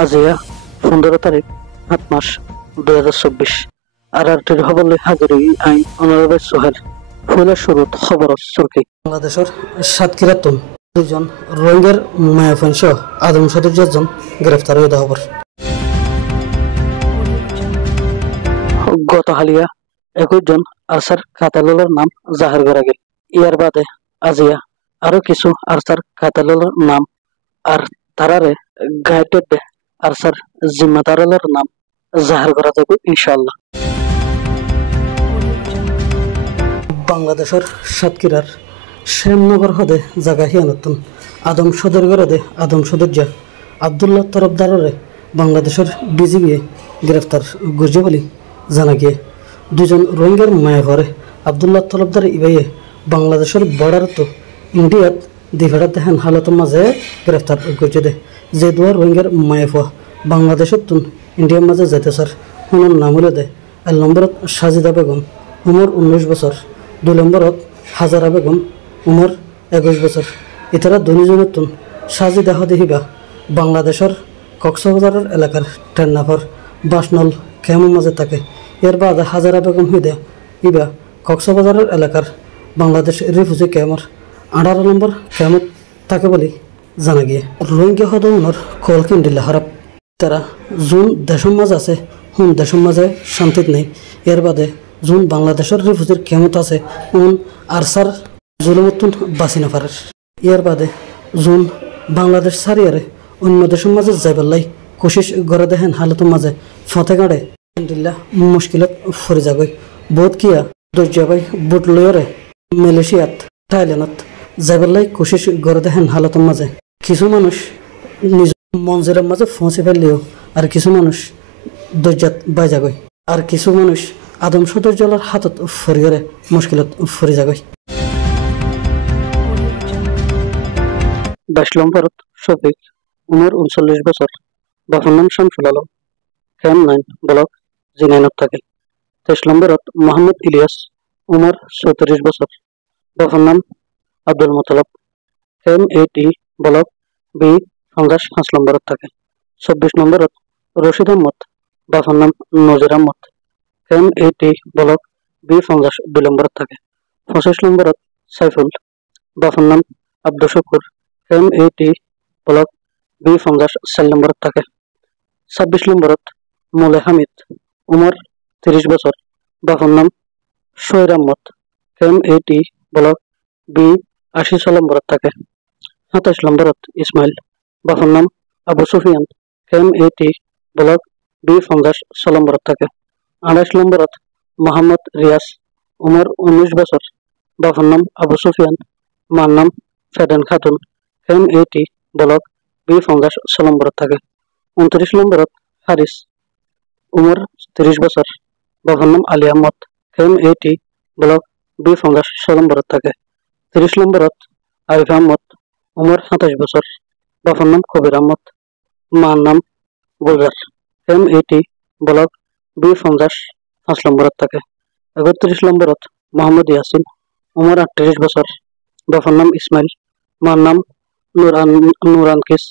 আজিয়া 15 তারিখ 7 মাস 2024 আরআরটির হবলে হাজিরি আইন অনারেবল সোহেল ফুলের শুরুত খবর সুরকি বাংলাদেশের সাতক্ষীরাতুন দুজন রোহিঙ্গার মায়াফন সহ আদম সদস্যজন গ্রেফতার হয়ে খবর গত হালিয়া 21 জন আরসার কাতালুলের নাম জাহির করা গেল। ইয়ার বাদে আজিয়া আরো কিছু আরসার কাতালুলের নাম আর তারারে গাইডেড আরসার জিম্মাদারের নাম জাহির করা যাবে ইনশাআল্লাহ। বাংলাদেশের সাতক্ষীরার শ্যামনগর হদে জায়গা হিয়ানতুন আদম সদরগড়ে আদম সদর্যা আবদুল্লাহ তরফদারে বাংলাদেশের বিজিবি গ্রেফতার করছে বলে জানা গিয়ে দুজন রোহিঙ্গার মায়াভরে আবদুল্লাহ তরফদার ইবাইয়ে বাংলাদেশের বর্ডার তো ইন্ডিয়াত দিঘাড়া দেখান হালতের মাঝে গ্রেফতার করছে দে যে দুয়ার রোহিঙ্গার মায়াফা বাংলাদেশের তুন ইন্ডিয়ার মাঝে যাইতে স্যার ওনার নাম হলে দে 1 নম্বরত সাজিদা বেগম উমর 19 বছর, 2 নম্বরত হাজারা বেগম উমর 21 বছর। ইতারা দুজনের তুন সাজিদা হদিহিবা বাংলাদেশের কক্সবাজারের এলাকার টেন্নাফর বাসনল ক্যামের মাঝে থাকে। এর বাদ হাজারা বেগম হিদে ইবা কক্সবাজারের এলাকার বাংলাদেশ রিফিউজি ক্যাম্পের 18 নম্বর ক্যাম্পত থাকে বলে জানা গিয়ে রোহিঙ্গা হদমর কলকিন্ডিল্লা হারাপ তারা জুন দেশের মাঝে আছে হুন দেশের মাঝে শান্তিত নেই। এর বাদে জুন বাংলাদেশের রিফিউজির ক্যাম্পত আছে উন আরসার জুলুমতুন বাঁচি নাফারের। এর বাদে জুন বাংলাদেশ সারিয়ারে অন্য দেশের মাঝে যাইবাল্লাই কোশিশ করে দেখেন হালতের মাঝে ফতে গাড়ে দিল্লা মুশকিলত ফরে যাগৈ বহুত কিয়া দর্জাবাই বুট লয়রে মালয়েশিয়াত থাইল্যান্ডত যাইবাল্লাই কোশিশ করে দেখেন হালতের মাঝে কিছু মানুষ নিজ মঞ্জিরের মাঝে পৌঁছে ফেললেও আর কিছু মানুষ দর্জাত বাই যাগৈ আর কিছু মানুষ আদম সদর্জলার হাতত ফরিয়ারে মুশকিলত ফরে যাগৈ। 22 নম্বরত শফিক উমর 39 বছর, বাবার নাম শামসুল আলম, ক্যাম্প 9 ব্লক জিনাইনত থাকে। 23 নম্বরত মোহাম্মদ ইলিয়াস উমর 34 বছর, বাবার নাম Abdul Motaleb, camp 8 block B 5 নম্বরত থাকে। 24 নম্বরত রশিদ আহমদ, বাবার নাম Nazir Ahmad, camp 8 block B 2 নম্বরত থাকে। 25 নম্বরত সাইফুল, বাবার নাম Abdul Shukur, camp 8 block B 4 নম্বরত থাকে। 26 নম্বরত মোলে হামিদ উমর 30 বছর, বাবার নাম Shahid Ahmad, camp 8 block B 86 নম্বরত থাকে। 27 নম্বরত ইসমাইল, বাবার নাম Abu Sufiyan, camp 8 block B 6 নম্বরত থাকে। 28 নম্বরত মোহাম্মদ রিয়াজ উমর 19 বছর, বাবার নাম আবু সুফিয়ান, মার নাম Feden Khatun, camp 8 block B 6 নম্বরত থাকে। 29 নম্বরত হারিস উমর 30 বছর, বাবার নাম Ali Ahmad, camp 8 block B 6 নম্বরত থাকে। 30 নম্বরত আরিফ আহমদ উমর 27 বছর, বাবার নাম কবির আহমদ, মার নাম গুলজার, ক্যাম্প 8 ব্লক বি 5 নম্বরত থাকে। 31 নম্বরত মোহাম্মদ ইয়াসিন উমর 38 বছর, বাবার নাম ইসমাইল, মার নাম নুরানকিস,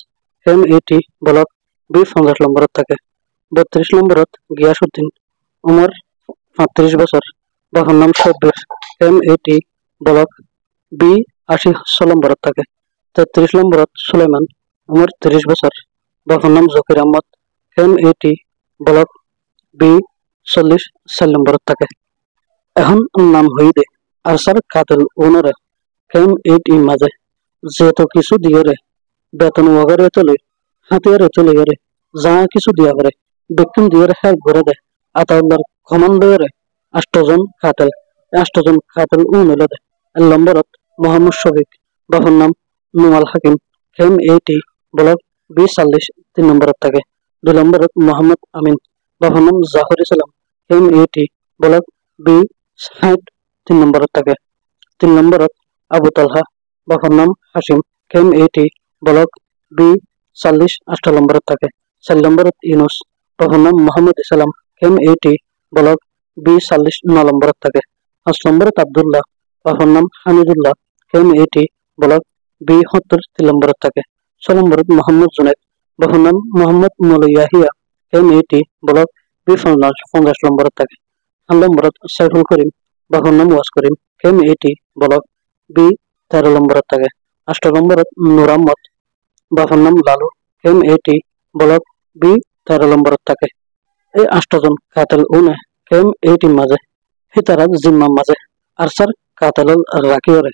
ক্যাম্প 8 ব্লক বি 5 নম্বরত থাকে। 32 নম্বরত গিয়াসউদ্দিন উমর 35 বছর, বাবার নাম শব্বির, ক্যাম্প 8 ব্লক বি 86 নম্বরত থাকে। 33 নম্বরত সুলাইমান উমর 30 বছর, বাবার নাম জকির আহমদ, ক্যাম্প 8 ব্লক বি 44 নম্বরত থাকে। এখন নাম হইদে আরসার কাতল ওনরে ক্যাম্প 8 মাঝে যেহেতু কিছু দিয়ে বেতন ওয়াগারে চলে হাতিয়ারে চলে গেলে যা কিছু দিয়া করে বিক্রিম দিয়ে হেল্প করে দেয় আতাউল্লার কমান্ডারে 8 জন কাতল 8 জন কাতল উনলে দেয়। নম্বরত মোহাম্মদ শফিক, বাবার নাম নুমাল হাকিম, ক্যাম্প 8 ব্লক বি 43 নম্বরত থাকে। 2 নম্বরত মোহাম্মদ আমিন, বাবার নাম জাহর ইসলাম, ক্যাম্প 8 ব্লক বি 3 নম্বরত থাকে। 3 নম্বরত আবু তালহা, বাবার নাম হাসিম, ক্যাম্প 8 ব্লক বি 48 নম্বরত থাকে। 4 নম্বরত ইউনুস, বাবার নাম মোহাম্মদ ইসলাম, ক্যাম্প 8 ব্লক বি 49 নম্বরত থাকে। 5 নম্বরত আবদুল্লাহ, বাবার নাম হামিদুল্লাহ, ক্যাম্প 8 ব্লক বি 73 নম্বরত থাকে। 6 নম্বরত মোহাম্মদ জুনাইদ, বাপুর নাম মোহাম্মদ মৌলয়াহিয়া M80 ব্লক B50 নম্বরত থাকে। 8 নম্বরত সাইফুল করিম বাপুর নাম ওয়াজ করিম M80 ব্লক B13 নম্বরত থাকে। 8 নম্বরত নূর আহমদ বাপুর নাম লালু M80 ব্লক B13 নম্বরত থাকে। এই 8জন কাতেল উনে M80 মাঝে হিতারা জিম্মা মাঝে আরসার কাতেলল রাখিওরে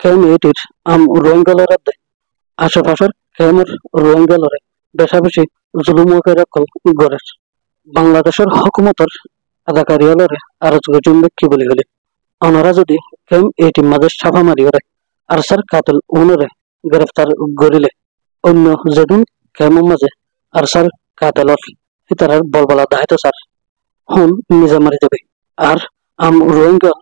M80 আম রোহিঙ্গালরা দে আশেপাশের কেমর রোহিঙ্গালরে বেশা বেশি জুলুম করে গড়ের বাংলাদেশের হকুমতর আদাকারি হলরে আর জুমবে কি বলি হলি ওনারা যদি M80 মাঝে ছাপা মারি ওরে আরসার কাতেল উনরে গ্রেফতার গরিলে অন্য যেদিন কেমন মাঝে আরসার কাতেলর হিতারার বলবলা দায়িত্ব স্যার হুন নিজে মারি দেবে আর আম রোহিঙ্গা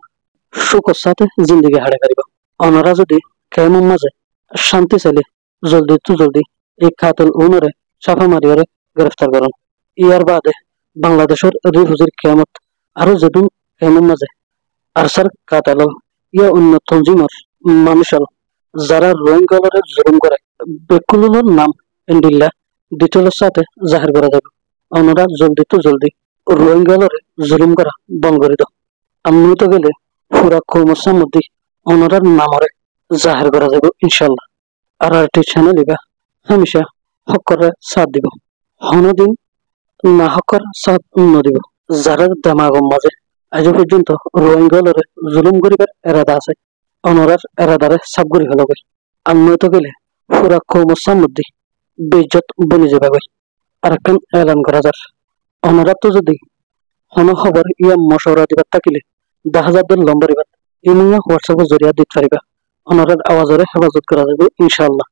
সুখর সাথে জিন্দিগি হারে পারিব। ওনারা যদি কেমন মাঝে শান্তি চাইলে জলদি তো জলদি এই কাতল উনরে ছাপা মারিয়ারে গ্রেফতার করুন। ইয়ার বাদে বাংলাদেশের রিফুজির কেয়ামত আরো যেদিন কেমন মাঝে আরসার কাতাল ইয়া অন্য তঞ্জিমর মানুষাল যারা রোহিঙ্গালরে জুলুম করে বেকুলুর নাম ইন্ডিল্লা ডিটেলের সাথে জাহির করা যাবে। ওনারা জলদি তো জলদি রোহিঙ্গালরে জুলুম করা বন্ধ করে দাও। আমি তো গেলে পুরা কর্মসার মধ্যে ওনারার নামরে জাহির করা যাবে ইনশাল্লাহ। RRT চ্যানেল ইবা হামেশা হকরে সাথ দিব হনদিন না হকর সাথ দিব। যারা দামাগম মাঝে আজ পর্যন্ত রোহিঙ্গালরে জুলুম করিবার এরাদা আছে অনরার এরাদারে সাবগুড়ি হল আমি তো গেলে পুরা কর্মসার মধ্যে বেইজ্জত বনি যাবে। আর একখান এলান করা যার অনরা তো যদি হন খবর ইয়া মশওরা দিবার থাকিলে 10,000 লম্বর ইবাদ ইমুয়া হোয়াটসঅ্যাপের জরিয়া দিতে পারিবা। অনরার আওয়াজরে হেফাজত করা যাবে ইনশাআল্লাহ।